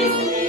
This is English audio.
Thank you.